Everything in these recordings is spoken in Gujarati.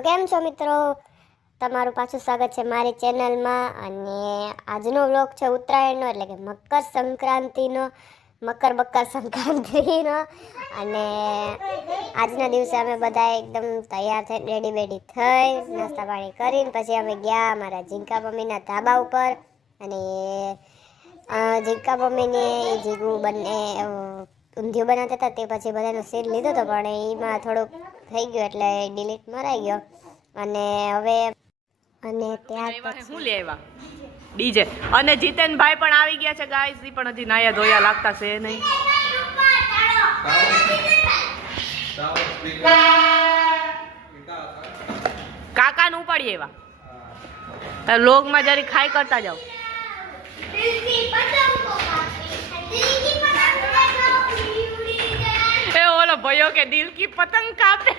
તો કેમ છો મિત્રો, તમારું પાછું સ્વાગત છે મારી ચેનલમાં। અને આજનો વ્લોગ છે ઉત્તરાયણનો, એટલે કે મકર સંક્રાંતિનો, મકર સંક્રાંતિનો। અને આજના દિવસે અમે બધા એકદમ તૈયાર થઈ રેડી બેડી થઈ નાસ્તા પાણી કરીને પછી અમે ગયા અમારા ઝીંકા મમ્મીના ધાબા ઉપર। અને ઝીંકા મમ્મીને જીગું બંને ઊંધિયું બનાવતા હતા, તે પછી બધાનો સીન લીધો હતો, પણ એમાં થોડુંક થઈ ગયું એટલે ડિલીટ મરાઈ ગયો। અને હવે ત્યાર પછી હું લઈ આવ્યા ડીજે, અને જીતેનભાઈ પણ આવી ગયા છે ગાઈસ, ઈ પણ હજી નાયા ધોયા લાગતા છે નહીં। કાકાને ઉપાડી આવ્યા, લોગમાં જરી ખાઈ કરતા જાઓ। એ ઓલો ભયો કે દિલ કી પતંગ કાપે।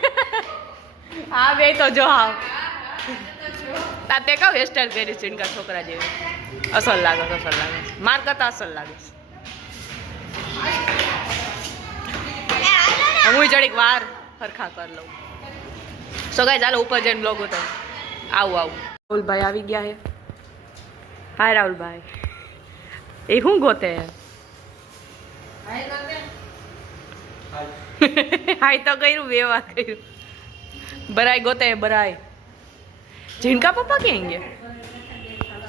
હા બે તો જો હાવ તાતે કા હેરસ્ટાઈલ કરી છે ઇનકા છોકરા જેવી, અસલ લાગે માર કરતા અસલ લાગે। હું જડીક વાર ફરખા કર લઉં। સો ગાઈસ ચાલો ઉપર જઈને બ્લોગ ઉતાર। આવું રાહુલભાઈ આવી ગયા હે। હાય રાહુલભાઈ, એ શું ગોતે હે? હાય તો કર્યું, બે વાર કર્યું। બરાઈ ગોતે હે બરાઈ। ઝીણકા પપ્પા ક્યાં ગયા?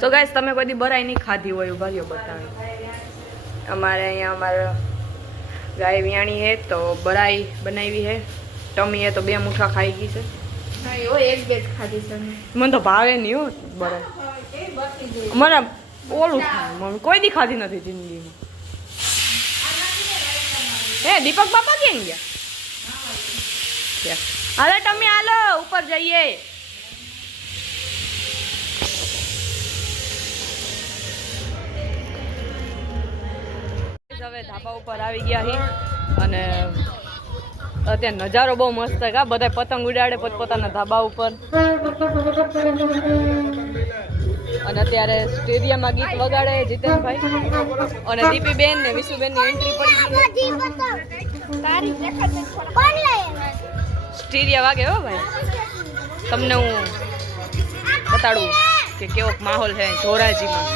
સો ગાઈસ તમે કોઈ દી બરાઈ નહીં ખાધી હોય ભાઈઓ બતાવે। અમારે અહીંયા અમારા ગાય વિયાણી હે તો બરાઈ બનાવી હે। ટમી હે તો બે મુઠ્ઠા ખાઈ ગઈ છે। એક બે જ ખાધી છે મને તો ભાવે નહીં હો બરાઈ, મને ઓલું મને કોઈ દી ખાધી નથી જિંદગીમાં। હે દીપક બાપા ક્યાં ગયા? હાલો ટમી હાલો ઉપર જઈએ। હવે ધાબા ઉપર આવી ગયા હી, અને અત્યારે નજારો બહુ મસ્ત છે કા, બધા પતંગ ઉડાડે પોતપોતાના ધાબા ઉપર। અને અત્યારે સ્ટેડિયમમાં ગીત વગાડે જીતેનભાઈ, અને દીપીબેન ને વિશુબેન ની એન્ટ્રી પડી ગઈ। સ્ટેડિયમ વાગે હો ભાઈ, તમને હું બતાડું કે કેવો માહોલ છે ધોરાજીમાં।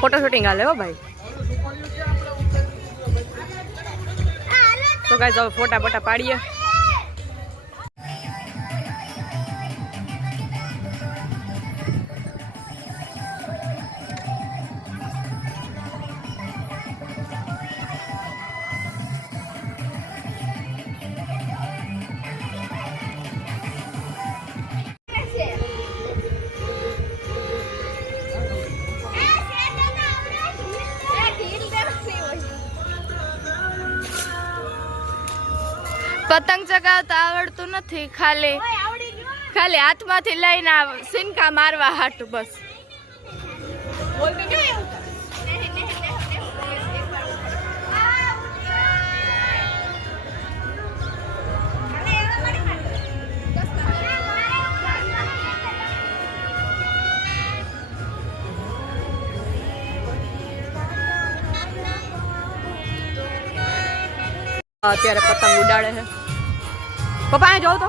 ફોટો શૂટિંગ હાલે હો ભાઈ। તો ગાઈસ હવે ફોટા બોટા પાડીએ। પતંગ ચગાવતા આવડતું નથી, ખાલી હાથમાંથી લઈને સિનકા મારવા હાટું બસ। અત્યારે પતંગ ઉડાડે છે પપ્પા, અહીં જાઓ તો।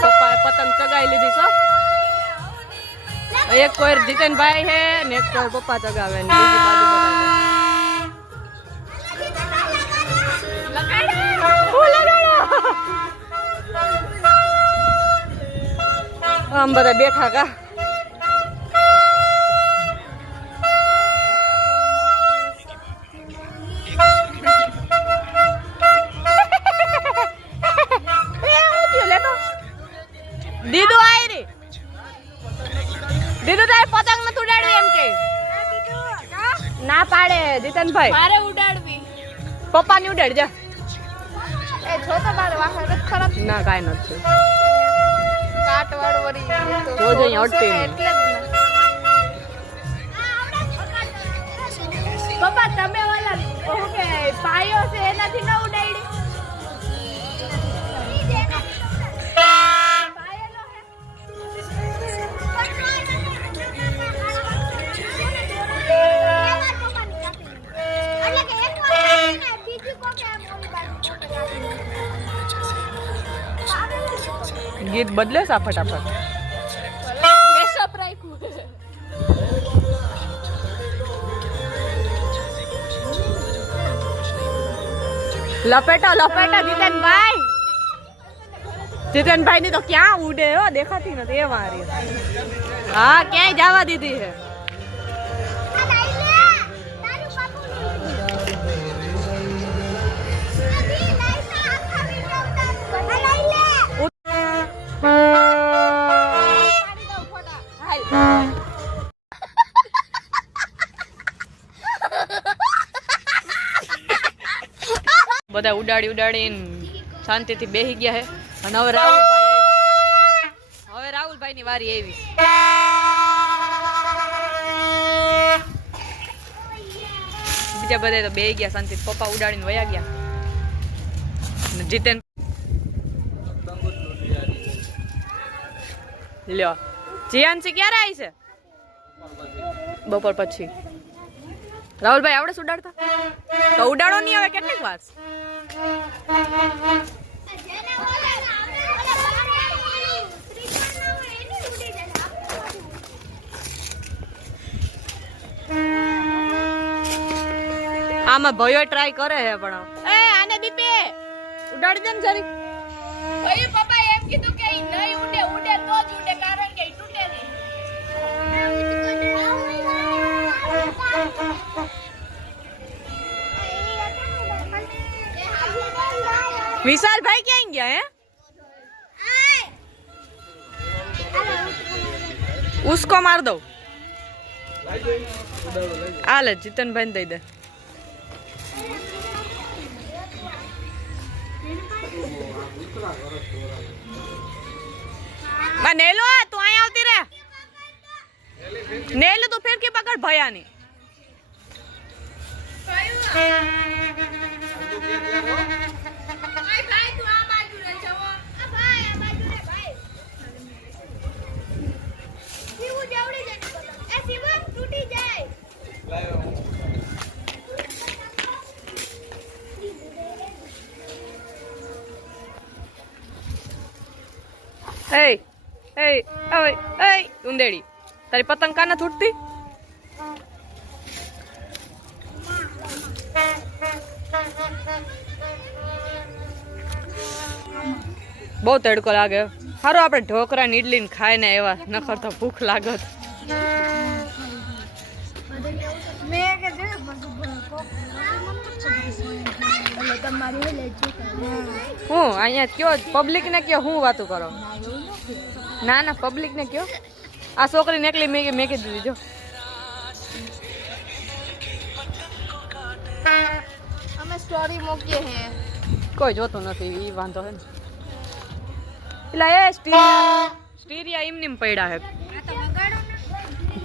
પપ્પાએ પતંગ ચગાવી લીધી છે। એક કોઈ જીતેનભાઈ છે ને એક કોઈ પપ્પા ચગાવે ને બીજી બાજુ બધા આમ બધા બેઠા કા। દીદુ આઈ રે, દીદુ તારે પતંગ નથી ઉડાડવી એમ કે ના પાડે જીતનભાઈ, મારે ઉડાડવી। પપ્પા ની ઉડાડ જા। એ જો તો મારો વાહન જ ખરાબ ના કાંઈ નથી કાટ વાળો વળી તો જોજો અહીં અડતી નહીં. એટલે જ ને પપ્પા તમે ઓલા કહો કે પાયો છે એનાથી ન ઉડાડી પાયેલો હે ગીત બદલે છે આ ફટાફટ મેસઅપ રાખ્યું લપેટા લપેટા જીતેનભાઈ જીતેનભાઈ ની તો ક્યાં ઉડે હો દેખાતી નથી એ મારી હા ક્યાંય જવા દીધી છે બધા ઉડાડી ઉડાડીને શાંતિથી બેસી ગયા છે અને હવે રાહુલભાઈ ની વારી આવી બીજા બધા તો બેસી ગયા શાંતિ પપ્પા ઉડાડીને વયા ગયા અને જીતેન લ્યો જીયાનસી ક્યારે આવી છે બપોર પછી રાહુલભાઈ આવડે છે ઉડાડતા તો ઉડાડો નહીં હવે કેટલીક વાર આમાં ભયો ટ્રાય કરે છે પણ એ આને દીપે ઉડાડી દે ને જરી ભાઈ પપ્પા એમ કીધું કે ઈ નહીં ઉડે ઉડે તો જ ઉડે કારણ કે ઈ તૂટે નહીં વિશાલભાઈ ક્યાં ગયા હે ઉસકો માર દો આલે જીતનભાઈ ને દઈ દે नेलो तू आया આવતી રે नेलो तो फिर के पकड़ भया नहीं ભાઈ તું આ બાજુ રે જવો આ ભાઈ આ બાજુ રે ભાઈ સીવું જવડી જાય એ સીવું તૂટી જાય Hey, hey, hey, hey, ઉંદેડી તારી પતંગ કાના છૂટતી બહુ તડકો લાગે સારો આપણે ઢોકરા ને ઈડલી ને ખાય ને એવા નખર તો ભૂખ લાગત હું અહીંયા કયો પબ્લિક ને કયો હું વાતું કરો ના ના પબ્લિક ને કયો આ છોકરીને એકલી મેકી દીધી જો અમે સ્ટોરી મૂકીએ હે કોઈ જોતું નથી ઈ વાંધો હે ને એટલે એ સ્ટીરિયા એમ નીમ પડ્યા હે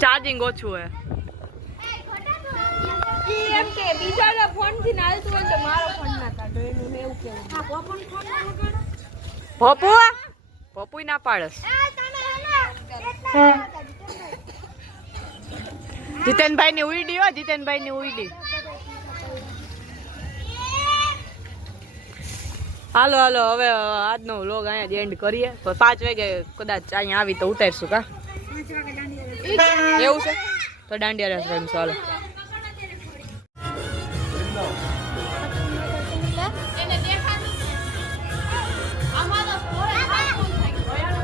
ચાર્જિંગ ઓછું હે એમ કે બીજાના ફોન થી નાલતું હોય તો મારો ફોન ના કાઢો એનું મેં એવું કેવું પપ્પુ પપ્પુ ના પાડસ જીતેનભાઈ ની ઉઈડી હો જીતેનભાઈ ની ઉઈડી હાલો હાલો હવે આજનો વ્લોગ અહીંયા એન્ડ કરીએ 5 વાગે કદાચ અહીંયા આવી તો ઉતારશું કા એવું છે તો દાંડિયા રસ રમશું હાલો એને દેખાતું આમાં તો ફોરે ફોન થઈ ગયો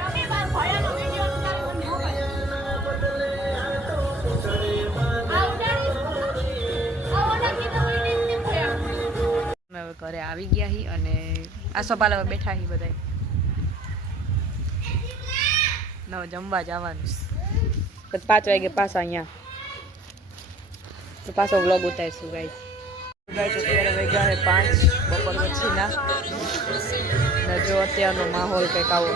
તમે બાર ભયાનો વિડિયો ઉતારીને મોકલ અમે હવે ઘરે આવી ગયા હી અને આસોપાલ હવે બેઠા હી બધાય નવ જમવા જવાનું 5 વાગે પાછા અહીંયા તો પાછો વ્લોગ ઉતારશું ગાઈસ ગાઈસ અત્યારે વાગ્યા છે 5 બપોર પછીના ને જો અત્યારનો માહોલ કંઈક આવો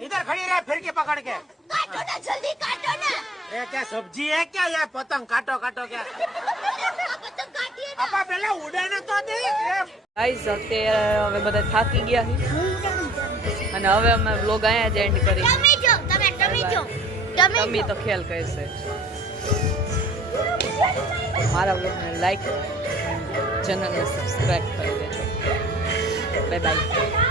इधर खड़ी रहे फिर के पकड़ के काटो ना जल्दी काटो ना ये क्या सब्जी है क्या ये पतंग काटो काटो क्या पतंग काटिए ना अपा पहले उड़ाने तो दे ગાઈસ અત્યારે હવે બધા થાકી ગયા છે અને હવે અમે વ્લોગ અહીંયા જ એન્ડ કરી ટમી જો તમે તો ખ્યાલ કહેશે મારા વ્લોગને લાઈક ચેનલને સબસ્ક્રાઇબ કરી દેજો બાય બાય